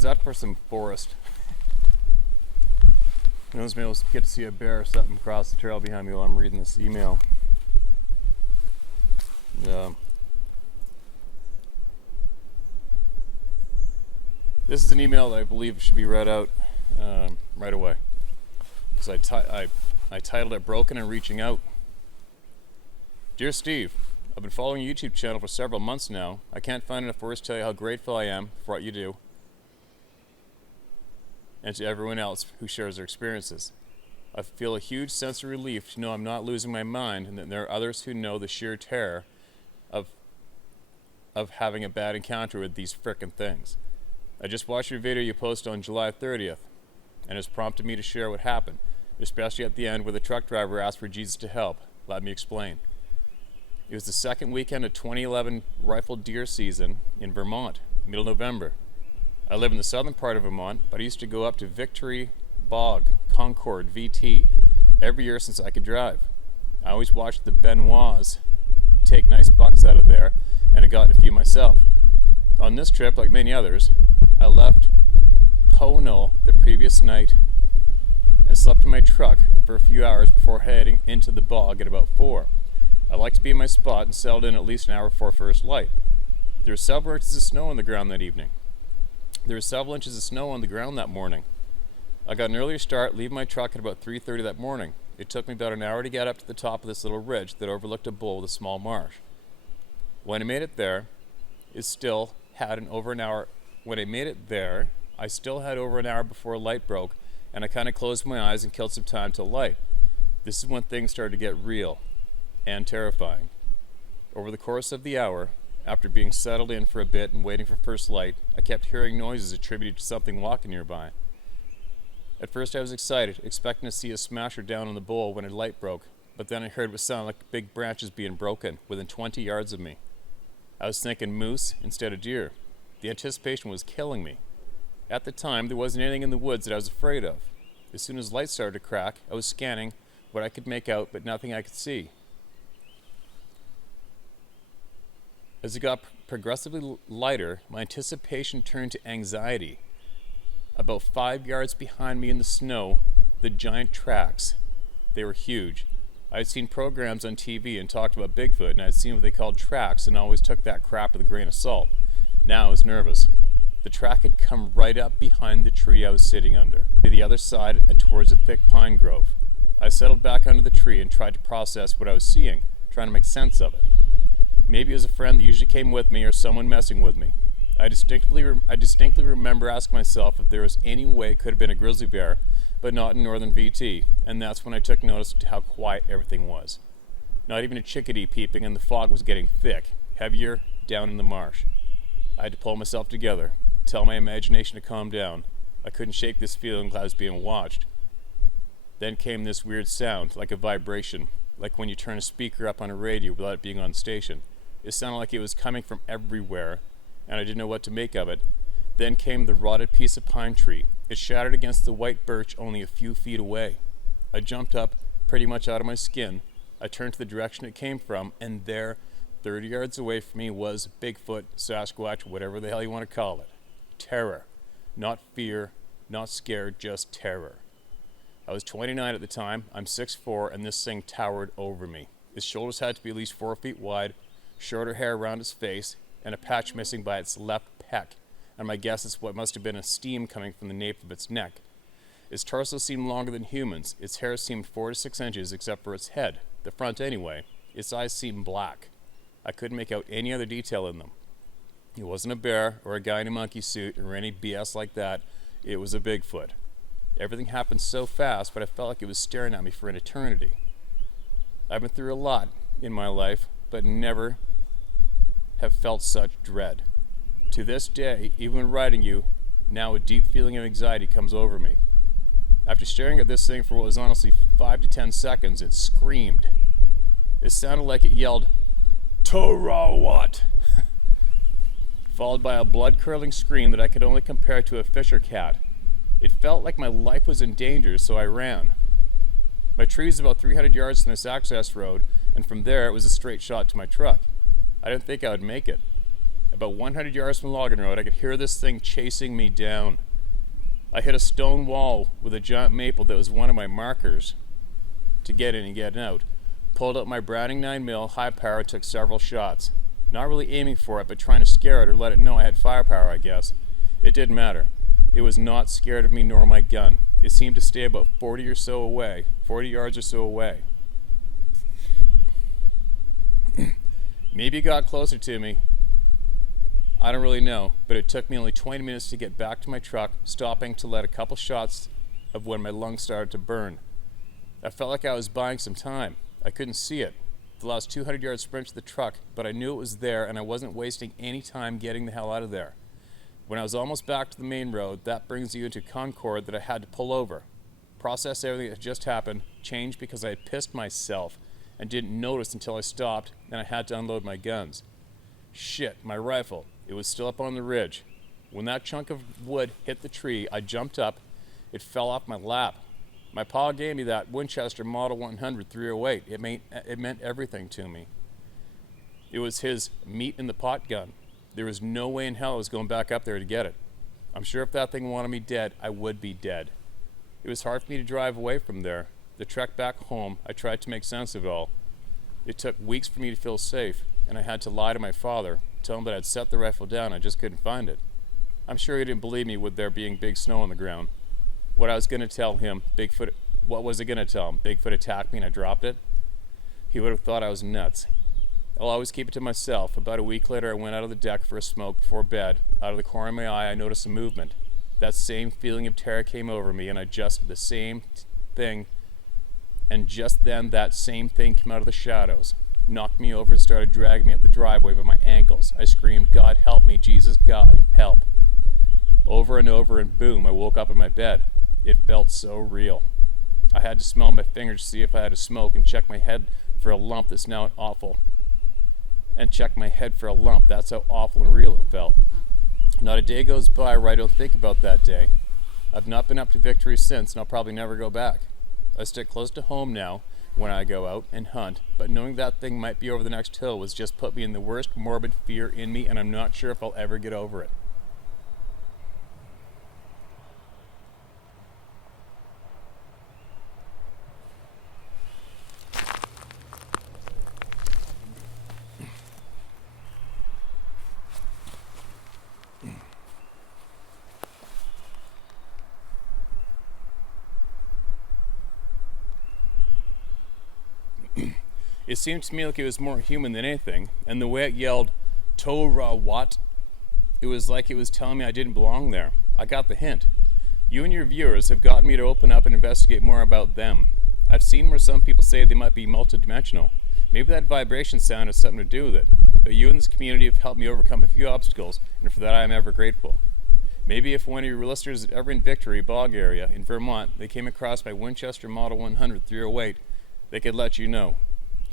How's that for some forest? Who knows, maybe we'll get to see a bear or something across the trail behind me while I'm reading this email. This is an email that I believe should be read out right away. Because I titled it Broken and Reaching Out. Dear Steve, I've been following your YouTube channel for several months now. I can't find enough words to tell you how grateful I am for what you do, and to everyone else who shares their experiences. I feel a huge sense of relief to know I'm not losing my mind, and that there are others who know the sheer terror of having a bad encounter with these frickin' things. I just watched your video you posted on July 30th, and it's prompted me to share what happened, especially at the end where the truck driver asked for Jesus to help. Let me explain. It was the second weekend of 2011 rifle deer season in Vermont, middle November. I live in the southern part of Vermont, but I used to go up to Victory Bog, Concord, VT, every year since I could drive. I always watched the Benoits take nice bucks out of there, and had gotten a few myself. On this trip, like many others, I left Pono the previous night and slept in my truck for a few hours before heading into the bog at about 4. I liked to be in my spot and settled in at least an hour before first light. There were several inches of snow on the ground that evening. There were several inches of snow on the ground that morning. I got an earlier start, leaving my truck at about 3:30 that morning. It took me about an hour to get up to the top of this little ridge that overlooked a bowl with a small marsh. When I made it there, I still had over an hour before light broke, and I kind of closed my eyes and killed some time till light. This is when things started to get real and terrifying. Over the course of the hour, after being settled in for a bit and waiting for first light, I kept hearing noises attributed to something walking nearby. At first I was excited, expecting to see a smasher down on the bowl when a light broke, but then I heard what sounded like big branches being broken within 20 yards of me. I was thinking moose instead of deer. The anticipation was killing me. At the time, there wasn't anything in the woods that I was afraid of. As soon as light started to crack, I was scanning what I could make out, but nothing I could see. As it got progressively lighter, my anticipation turned to anxiety. About 5 yards behind me in the snow, the giant tracks. They were huge. I had seen programs on TV and talked about Bigfoot, and I had seen what they called tracks and always took that crap with a grain of salt. Now I was nervous. The track had come right up behind the tree I was sitting under, to the other side and towards a thick pine grove. I settled back under the tree and tried to process what I was seeing, trying to make sense of it. Maybe it was a friend that usually came with me or someone messing with me. I distinctly remember asking myself if there was any way it could have been a grizzly bear, but not in northern VT, and that's when I took notice to how quiet everything was. Not even a chickadee peeping, and the fog was getting thick, heavier, down in the marsh. I had to pull myself together, tell my imagination to calm down. I couldn't shake this feeling that I was being watched. Then came this weird sound, like a vibration, like when you turn a speaker up on a radio without it being on station. It sounded like it was coming from everywhere, and I didn't know what to make of it. Then came the rotted piece of pine tree. It shattered against the white birch only a few feet away. I jumped up, pretty much out of my skin. I turned to the direction it came from, and there, 30 yards away from me, was Bigfoot, Sasquatch, whatever the hell you want to call it. Terror. Not fear, not scared, just terror. I was 29 at the time. I'm 6'4", and this thing towered over me. His shoulders had to be at least 4 feet wide, shorter hair around his face, and a patch missing by its left pec, and my guess is what must have been a steam coming from the nape of its neck. Its torso seemed longer than humans. Its hair seemed 4 to 6 inches except for its head, the front anyway. Its eyes seemed black. I couldn't make out any other detail in them. It wasn't a bear or a guy in a monkey suit or any BS like that. It was a Bigfoot. Everything happened so fast, but I felt like it was staring at me for an eternity. I've been through a lot in my life, but never have felt such dread. To this day, even when writing you, now a deep feeling of anxiety comes over me. After staring at this thing for what was honestly 5 to 10 seconds, it screamed. It sounded like it yelled, "Toro what?" followed by a blood-curdling scream that I could only compare to a Fisher cat. It felt like my life was in danger, so I ran. My tree is about 300 yards from this access road, and from there it was a straight shot to my truck. I didn't think I would make it. About 100 yards from Logan Road, I could hear this thing chasing me down. I hit a stone wall with a giant maple that was one of my markers to get in and get out. Pulled out my Browning 9mm high power and took several shots. Not really aiming for it, but trying to scare it or let it know I had firepower, I guess. It didn't matter. It was not scared of me nor my gun. It seemed to stay about 40 yards or so away. Maybe it got closer to me. I don't really know, but it took me only 20 minutes to get back to my truck, stopping to let a couple shots of when my lungs started to burn. I felt like I was buying some time. I couldn't see it. The last 200 yard sprint to the truck, but I knew it was there and I wasn't wasting any time getting the hell out of there. When I was almost back to the main road, that brings you into Concord that I had to pull over, process everything that just happened, change because I had pissed myself and didn't notice until I stopped and I had to unload my guns. Shit, my rifle. It was still up on the ridge. When that chunk of wood hit the tree, I jumped up. It fell off my lap. My pa gave me that Winchester Model 100 308. It meant everything to me. It was his meat in the pot gun. There was no way in hell I was going back up there to get it. I'm sure if that thing wanted me dead, I would be dead. It was hard for me to drive away from there. The trek back home, I tried to make sense of it all. It took weeks for me to feel safe, and I had to lie to my father, tell him that I'd set the rifle down, I just couldn't find it. I'm sure he didn't believe me with there being big snow on the ground. What was I going to tell him? Bigfoot attacked me and I dropped it? He would have thought I was nuts. I'll always keep it to myself. About a week later, I went out of the deck for a smoke before bed. Out of the corner of my eye, I noticed a movement. That same feeling of terror came over me, and I adjusted the same thing. And just then, that same thing came out of the shadows, knocked me over and started dragging me up the driveway by my ankles. I screamed, "God help me, Jesus, God, help." Over and over, and boom, I woke up in my bed. It felt so real. I had to smell my fingers to see if I had a smoke and check my head for a lump that's now awful. And check my head for a lump. That's how awful and real it felt. Not a day goes by where I don't think about that day. I've not been up to Victory since, and I'll probably never go back. I stick close to home now when I go out and hunt, but knowing that thing might be over the next hill was just put me in the worst morbid fear in me, and I'm not sure if I'll ever get over it. It seemed to me like it was more human than anything, and the way it yelled, "Torah what?" It was like it was telling me I didn't belong there. I got the hint. You and your viewers have gotten me to open up and investigate more about them. I've seen where some people say they might be multidimensional. Maybe that vibration sound has something to do with it. But you and this community have helped me overcome a few obstacles, and for that I am ever grateful. Maybe if one of your listeners is ever in Victory Bog area in Vermont, they came across my Winchester Model 100 308, they could let you know.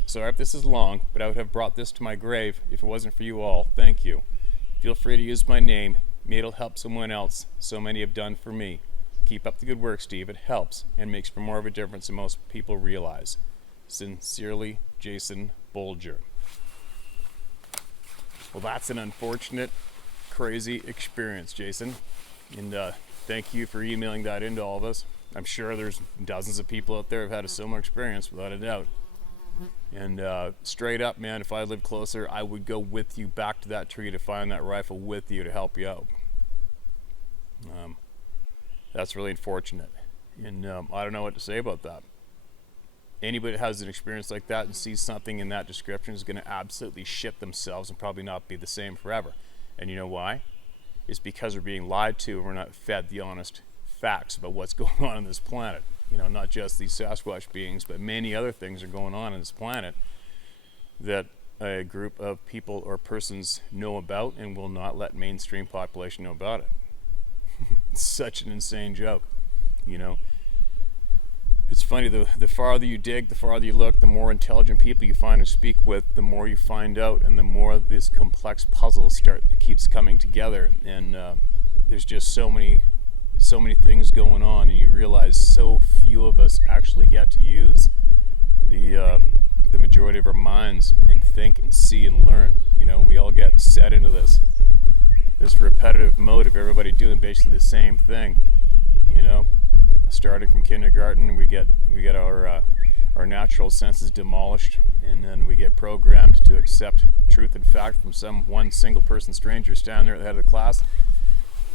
Sorry if this is long, but I would have brought this to my grave if it wasn't for you all. Thank you. Feel free to use my name. Maybe it'll help someone else. So many have done for me. Keep up the good work, Steve. It helps and makes for more of a difference than most people realize. Sincerely, Jason Bolger. Well, that's an unfortunate, crazy experience, Jason. And thank you for emailing that into all of us. I'm sure there's dozens of people out there who've had a similar experience, without a doubt. And straight up, man, if I lived closer, I would go with you back to that tree to find that rifle with you to help you out. That's really unfortunate. And I don't know what to say about that. Anybody that has an experience like that and sees something in that description is going to absolutely shit themselves and probably not be the same forever. And you know why? It's because we're being lied to and we're not fed the honest facts about what's going on this planet. You know, not just these Sasquatch beings, but many other things are going on this planet that a group of people or persons know about and will not let mainstream population know about it. It's such an insane joke, you know. It's funny, the farther you dig, the farther you look, the more intelligent people you find and speak with, the more you find out, and the more this complex puzzle keeps coming together. And there's just so many things going on, and you realize so few of us actually get to use the majority of our minds and think and see and learn. You know, we all get set into this repetitive mode of everybody doing basically the same thing. You know, starting from kindergarten, we get our natural senses demolished, and then we get programmed to accept truth and fact from some one single person stranger standing there at the head of the class.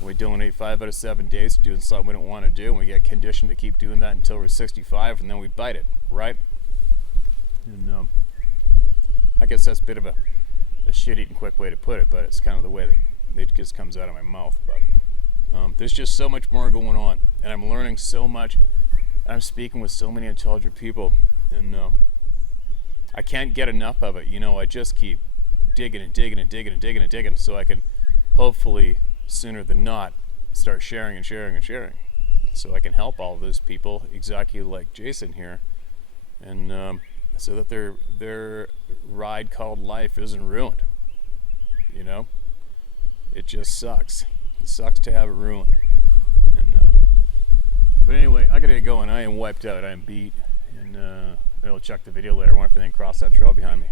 We donate 5 out of 7 days to doing something we don't want to do, and we get conditioned to keep doing that until we're 65, and then we bite it, right? And I guess that's a bit of a shit-eating quick way to put it, but it's kind of the way that it just comes out of my mouth. But there's just so much more going on, and I'm learning so much. I'm speaking with so many intelligent people, and I can't get enough of it. You know, I just keep digging and digging and digging and digging and digging, so I can hopefully, sooner than not, start sharing and sharing and sharing, so I can help all those people exactly like Jason here, and so that their ride called life isn't ruined. You know, it just sucks. It sucks to have it ruined. And but anyway, I gotta get going. I am wiped out. I am beat, and I'll check the video later. I wonder if anything crossed that trail behind me.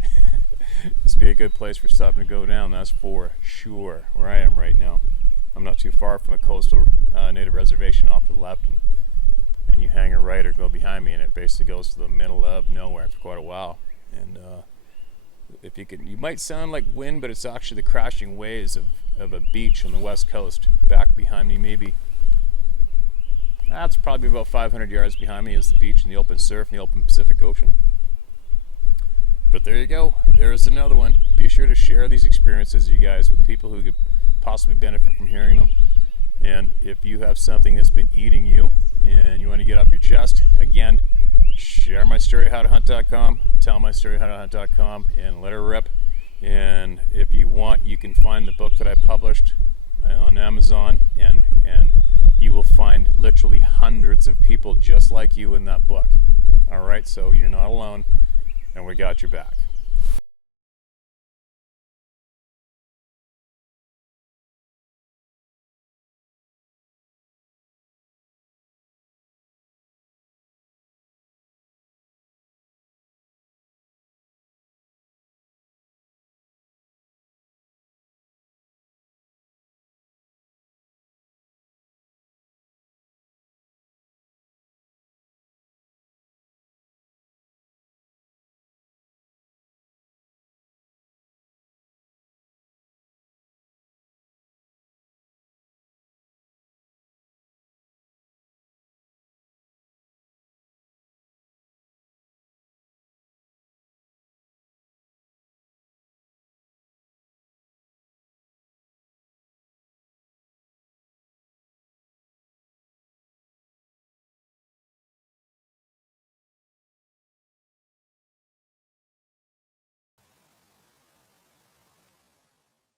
This would be a good place for something to go down. That's for sure. Where I am right now. I'm not too far from a coastal native reservation off to the left, and you hang a right or go behind me, and it basically goes to the middle of nowhere for quite a while. And if you might sound like wind, but it's actually the crashing waves of a beach on the west coast. Back behind me, maybe that's probably about 500 yards behind me is the beach and the open surf and the open Pacific Ocean. But there you go. There's another one. Be sure to share these experiences, you guys, with people who could possibly benefit from hearing them. And if you have something that's been eating you and you want to get off your chest, again, share my story at howtohunt.com, tell my story at howtohunt.com, and let her rip. And if you want, you can find the book that I published on Amazon, and you will find literally hundreds of people just like you in that book. All right, so you're not alone, and we got your back.